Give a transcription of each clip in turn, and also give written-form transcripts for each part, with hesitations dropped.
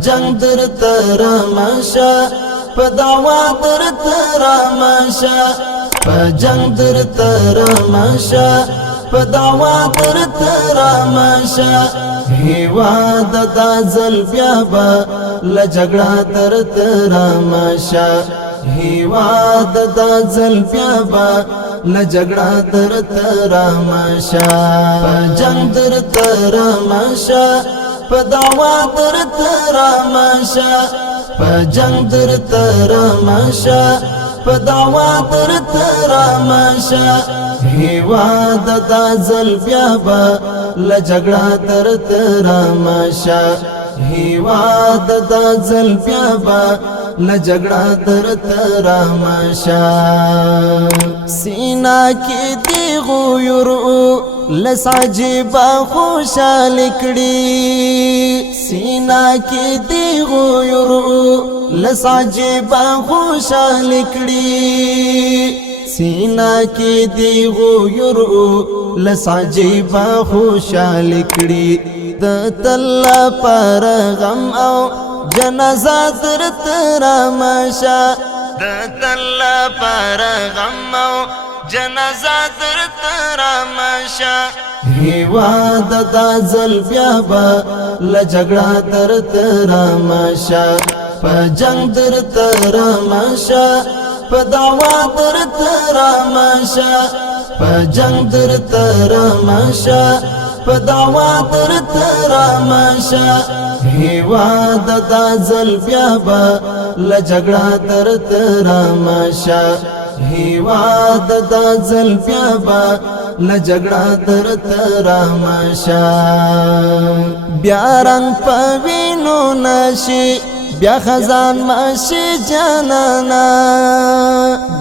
جنگ در ترامشا دعوا در ترامشا جنگ در ترامشا دعوا در ترامشا هیواد دا زل بیا با لجگڑا در ترامشا هیواد دا زل بیا با لجگڑا در ترامشا جنگ در ترامشا دعوا در ترامشا جنگ در ترامشا دعوا در ترامشا هیواد دا زل بیا با لجگڑا در ترامشا هیواد دا زل بیا با لجگڑا در ترامشا سینا کی دی غیرو لسعجبا خوشال کړي سینا کی دی غیرو لسعجبا خوشال کړي سینا کی دی غیرو لسعجبا خوشال کړي د تل پر غم او جنازه در ترامشا د تل پر غم او جنازه در ترامشا هیواد دا زل بیا با لجگڑا در ترامشا جنگ در ترامشا دعوا در ترامشا جنگ در ترامشا دعوا در ترامشا هیواد دا زل بیا با لجگڑا در ترامشا هیواد دا زل بیا با لجگڑا در ترامشا بیا رنگ پوینو نشی بیا خزان ماشی جانانا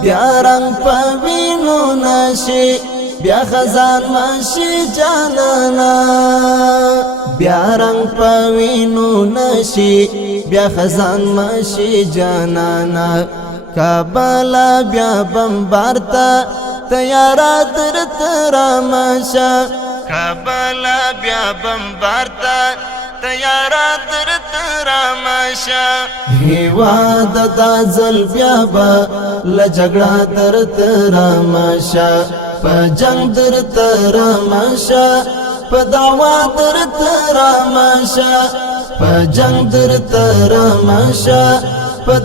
بیا رنگ پوینو نشی بیا خزان ماشی جانانا بیا رنگ پوینو نشی بیا خزان ماشی جانانا کابلا بیا بمبارتا تیارا در ترامشا کابلا بیا بمبارتا تیارا در ترامشا هیواد دا زل بیا با لجگڑا در ترامشا جنگ در ترامشا دعوا در ترامشا جنگ در ترامشا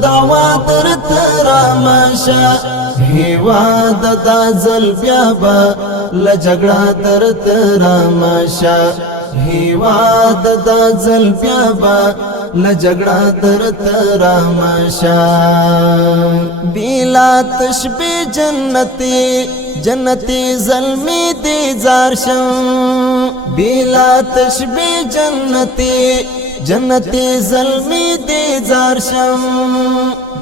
دعوا در ترامشا هیواد دا زل بیا با لجگڑا در ترامشا هیواد دا زل بیا با لجگڑا در ترامشا بیلا تشبی جنتی جنتی ظلمی دی زارشم بیلا تشبی جنتی جنتی ظلمی دی زارشم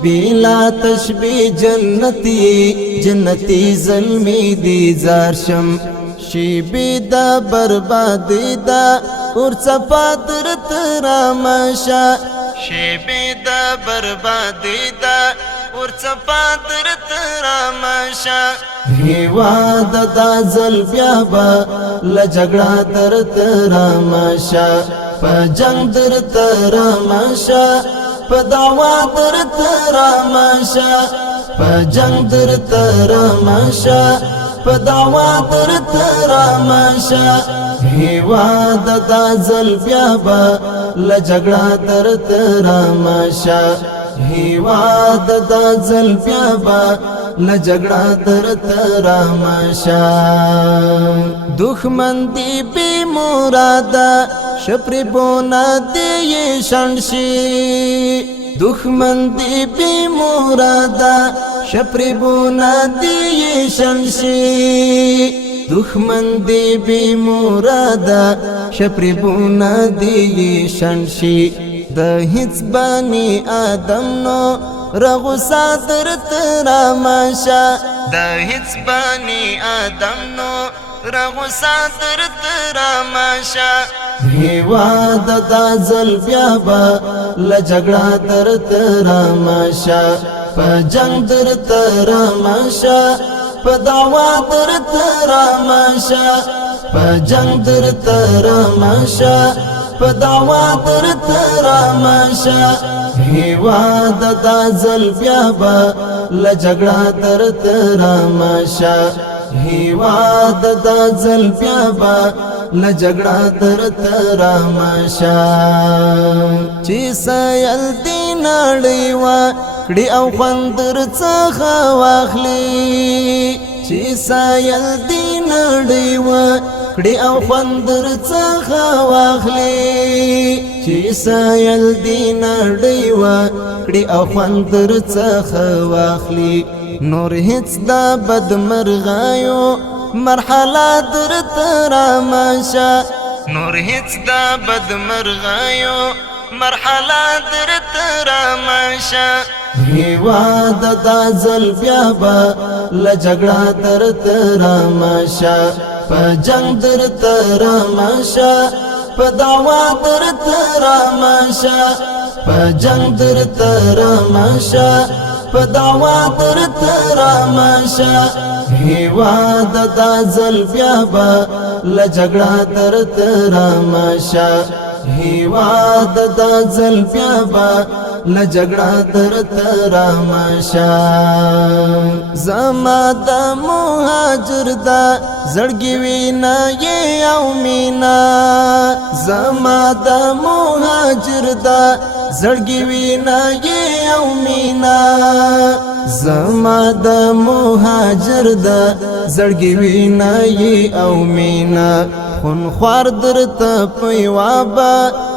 بیلا تشبی جنتی جنتی ظلمی دی زارشم شیبی دا بربادی دا اور صفا در ترامشا شیبی دا بربادی دا اور صفا در ترامشا هیواد دا زل بیا با لجگڑا در ترامشا جنگ در ترامشا دعوا در ترامشا جنگ در ترامشا دعوا در ترامشا هیواد دا زل بیا با لجگڑا در ترامشا هیواد دا زل بیا با لجگڑا در ترامشا دښمن دی بی مرادا شپری بونا دی شنشی دښمن دی بی مرادا شپری بونا دی شنشی دښمن دی بی مرادا شپری بونا دی شنشی د هیڅ بانی آدم نو رغوسا در ترامشا د هیڅ بانی آدم نو رغوسا در ترامشا هیواد دا زل بیا با لجگڑا در ترامشا جنگ در ترامشا دعوا در ترامشا جنگ در ترامشا په دعوا درته رامشه هیواد دا ځل بیا به له جګړه درته رامشه هیواد دا ځل بیا به له جګړه درته رامشه چې سیل دې نړۍ وکړي او خوند درڅخه واخلي چې سیل دې نړۍ وکړي او خوند درڅخه واخلي چې سیل دې نړۍ وکړي او خوند درڅخه واخلي نور هیڅ دا بدمرغایو مرحله درته رامشه نور هیڅ دا بدمرغایو مرحله درته رامشه هیواد دا ځل بیا به له جګړه درته رامشه په جنګ درته رامشه په دعوا درته رامشه په جنګ درته رامشه په دعوا درته رامشه هیواد دا ځل بیا به له جګړه درته رامشه هیواد دا ځل بیا به له جګړه درته رامشه زما د مهاجر دا زړګي وینا یې او مینا زما د مهاجر دا زړګي وینا یې او مینا زما د مهاجر دا زړګي وینا یې او مینا خون خوار درته پیوابا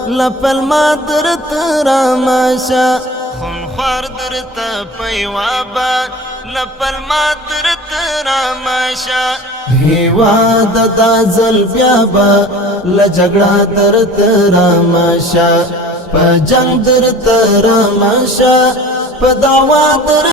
لپل ما درته رامشه خون خوار درته پیوابا لپل ما درته رامشه هیواد دا ځل بیا به له جګړه درته رامشه په جنګ درته رامشه په دعوا